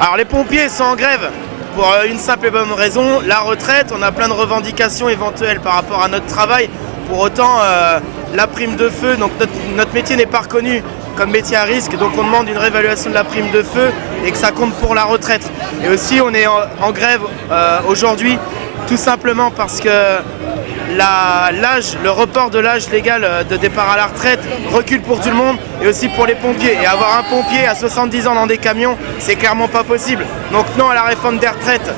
Alors les pompiers sont en grève pour une simple et bonne raison, la retraite. On a plein de revendications éventuelles par rapport à notre travail. Pour autant, la prime de feu, donc notre métier n'est pas reconnu comme métier à risque, donc on demande une réévaluation de la prime de feu et que ça compte pour la retraite. Et aussi on est en grève aujourd'hui tout simplement parce que le report de l'âge légal de départ à la retraite recule pour tout le monde et aussi pour les pompiers. Et avoir un pompier à 70 ans dans des camions, c'est clairement pas possible. Donc non à la réforme des retraites.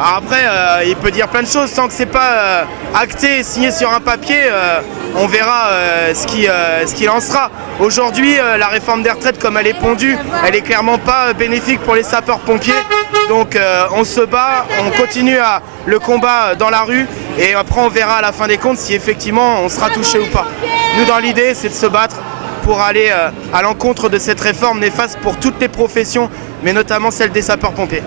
Alors après, il peut dire plein de choses, tant que c'est pas acté et signé sur un papier, on verra ce qu'il en sera. Aujourd'hui, la réforme des retraites, comme elle est pondue, elle est clairement pas bénéfique pour les sapeurs-pompiers. Donc on se bat, on continue le combat dans la rue et après on verra à la fin des comptes si effectivement on sera touché ou pas. Nous, dans l'idée, c'est de se battre pour aller à l'encontre de cette réforme néfaste pour toutes les professions, mais notamment celle des sapeurs-pompiers.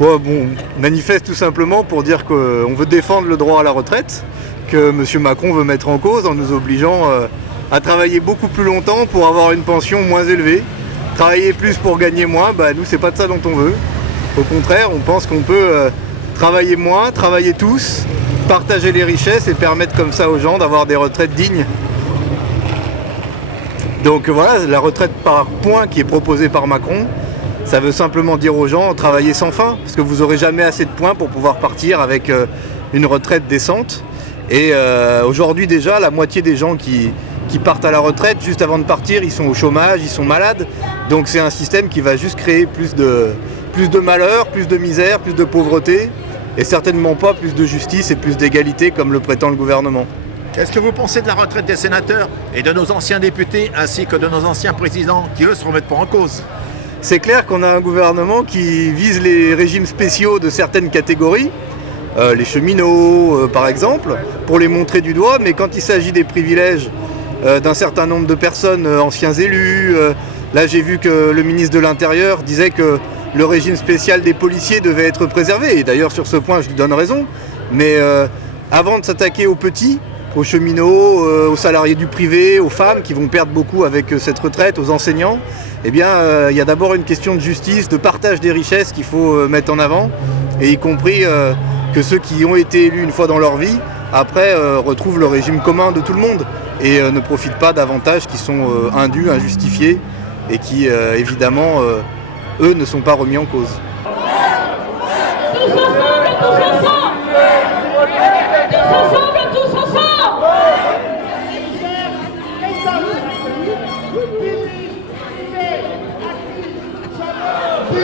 Bon, on manifeste tout simplement pour dire qu'on veut défendre le droit à la retraite, que M. Macron veut mettre en cause en nous obligeant à travailler beaucoup plus longtemps pour avoir une pension moins élevée. Travailler plus pour gagner moins, nous c'est pas de ça dont on veut. Au contraire, on pense qu'on peut travailler moins, travailler tous, partager les richesses et permettre comme ça aux gens d'avoir des retraites dignes. Donc voilà, la retraite par points qui est proposée par Macron, ça veut simplement dire aux gens, travaillez sans fin, parce que vous n'aurez jamais assez de points pour pouvoir partir avec une retraite décente. Et aujourd'hui déjà, la moitié des gens qui partent à la retraite, juste avant de partir, ils sont au chômage, ils sont malades. Donc c'est un système qui va juste créer plus de malheur, plus de misère, plus de pauvreté, et certainement pas plus de justice et plus d'égalité comme le prétend le gouvernement. Qu'est-ce que vous pensez de la retraite des sénateurs et de nos anciens députés, ainsi que de nos anciens présidents, qui eux se remettent pas en cause ? C'est clair qu'on a un gouvernement qui vise les régimes spéciaux de certaines catégories, les cheminots par exemple, pour les montrer du doigt, mais quand il s'agit des privilèges d'un certain nombre de personnes, anciens élus, là j'ai vu que le ministre de l'Intérieur disait que le régime spécial des policiers devait être préservé, et d'ailleurs sur ce point je lui donne raison, mais avant de s'attaquer aux petits, aux cheminots, aux salariés du privé, aux femmes qui vont perdre beaucoup avec cette retraite, aux enseignants, eh bien, il y a d'abord une question de justice, de partage des richesses qu'il faut mettre en avant, et y compris que ceux qui ont été élus une fois dans leur vie, après, retrouvent le régime commun de tout le monde, et ne profitent pas d'avantages qui sont indus, injustifiés, et qui, évidemment, eux, ne sont pas remis en cause.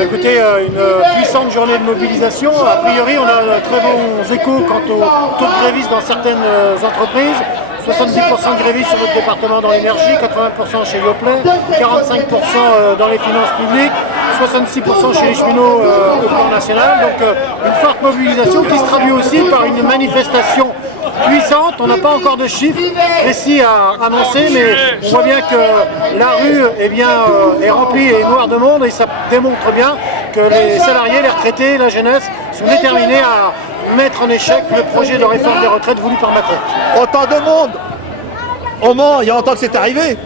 Écoutez, une puissante journée de mobilisation. A priori, on a très bons échos quant au taux de grévistes dans certaines entreprises. 70% de grévistes sur notre département dans l'énergie, 80% chez Yoplait, 45% dans les finances publiques, 66% chez les cheminots au plan national. Donc une forte mobilisation qui se traduit aussi par une manifestation puissante. On n'a pas encore de chiffres précis à annoncer, mais on voit bien que la rue est remplie et noire de monde, et ça démontre bien que les salariés, les retraités, la jeunesse sont déterminés à mettre en échec le projet de réforme des retraites voulu par Macron. Autant de monde au Mans, il y a longtemps que c'est arrivé.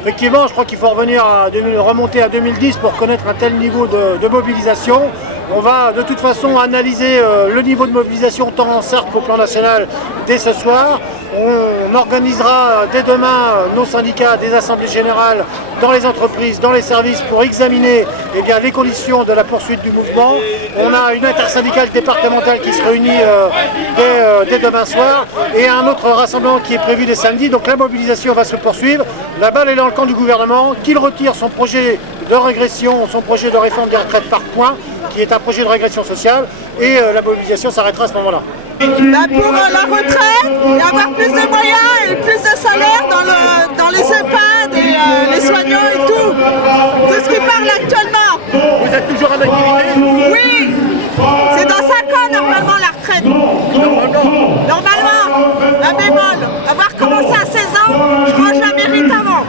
Effectivement, je crois qu'il faut remonter à 2010 pour connaître un tel niveau de mobilisation. On va de toute façon analyser le niveau de mobilisation tant en cercle qu'au plan national dès ce soir. On organisera dès demain nos syndicats des assemblées générales dans les entreprises, dans les services pour examiner les conditions de la poursuite du mouvement. On a une intersyndicale départementale qui se réunit dès demain soir et un autre rassemblement qui est prévu dès samedi. Donc la mobilisation va se poursuivre. La balle est dans le camp du gouvernement, qu'il retire son projet de régression, son projet de réforme des retraites par points, qui est un projet de régression sociale, et la mobilisation s'arrêtera à ce moment-là. Pour la retraite, avoir plus de moyens et plus de salaire dans les EHPAD, toujours en activité? Oui, c'est dans 5 ans normalement la retraite. Normalement, un bémol. Avoir commencé à 16 ans, je crois que je la mérite avant.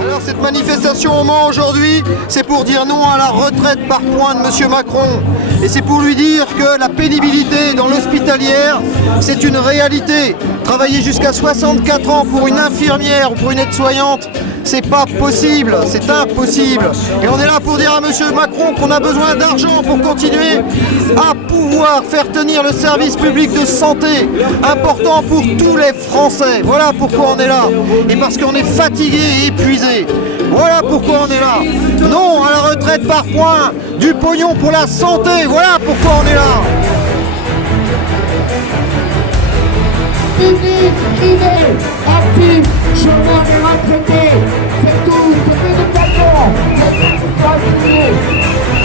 Alors cette manifestation au Mans aujourd'hui, c'est pour dire non à la retraite par points de M. Macron. Et c'est pour lui dire que la pénibilité dans l'hospitalière, c'est une réalité. Travailler jusqu'à 64 ans pour une infirmière ou pour une aide-soignante, c'est pas possible, c'est impossible. Et on est là pour dire à M. Macron qu'on a besoin d'argent pour continuer à pouvoir faire tenir le service public de santé, important pour tous les Français. Voilà pourquoi on est là. Et parce qu'on est fatigué et épuisé. Voilà pourquoi on est là. Non à la retraite par points, du pognon pour la santé. Voilà pourquoi on est là. Public, privé, actif, chômeurs et retraités, c'est tout, c'est l'éducation, c'est tout, c'est